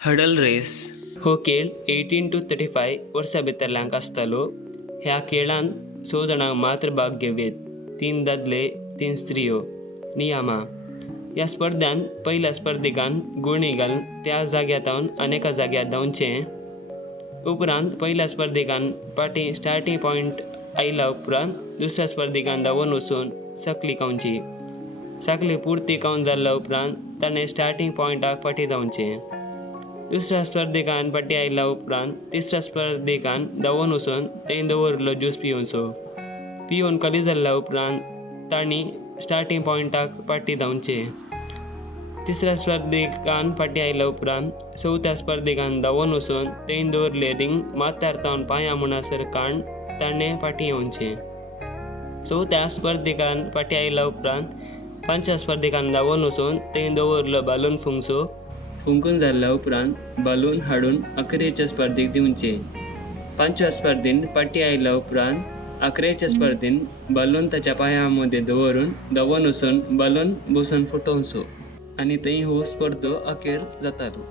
Huddle race हो खेळ 18 to 35 वर्सां भितरल्यांक आसतलो. ह्या खेळांत 6 जाणांक मात्र भाग घेवयेत, 3 दादले 3 स्त्रियो. नियमां: ह्या स्पर्धांत पयल्या स्पर्धेकान गुणी घालून त्या जाग्यातावन अनेका जाग्यार धांवचें. उपरांत पयल्या स्पर्धेकान फाटीं स्टार्टींग पॉयंट आयल्या उपरांत दुसऱ्या स्पर्धेकान धांवन वचून साखळी खावची. साखळी पुर्ती खावन जाल्या उपरांत ताणें स्टार्टींग पॉयंटाक फाटीं धांवचें. दुसऱ्या स्पर्धेकान फाटीं आयल्या उपरांत तिसऱ्या स्पर्धेकान धांवन वचून तें दवरिल्लो ज्यूस पिवचो. पिवन खाली जाल्ल्या उपरांत तांणी स्टार्टींग पॉयंटाक फाटीं धांवचें. तिसऱ्या स्पर्धेकान फाटीं आयल्या उपरांत चवथ्या स्पर्धेकान धांवन वचून तें दवरिल्लें रिंग माथ्यार तावन पांयां म्हणसर काडून ताणें फाटीं येवचें. चवथ्या स्पर्धेकान फाटीं आयल्या उपरांत पांचव्या स्पर्धेकान धांवन वचून तें दवरिल्लो बालून फुंकचो. फुंकून जाल्ल्या उपरांत बालून हाडून अखेरेच्या स्पर्धेक दिवचें. पांचव्या स्पर्धेन फाटीं आयल्या उपरांत अखेरेच्या स्पर्धेन बालून ताच्या पांयां मदीं दवरून धांवन वचून बालून बसून फुटोवचो आनी थंय हो स्पर्धो अखेर जातालो.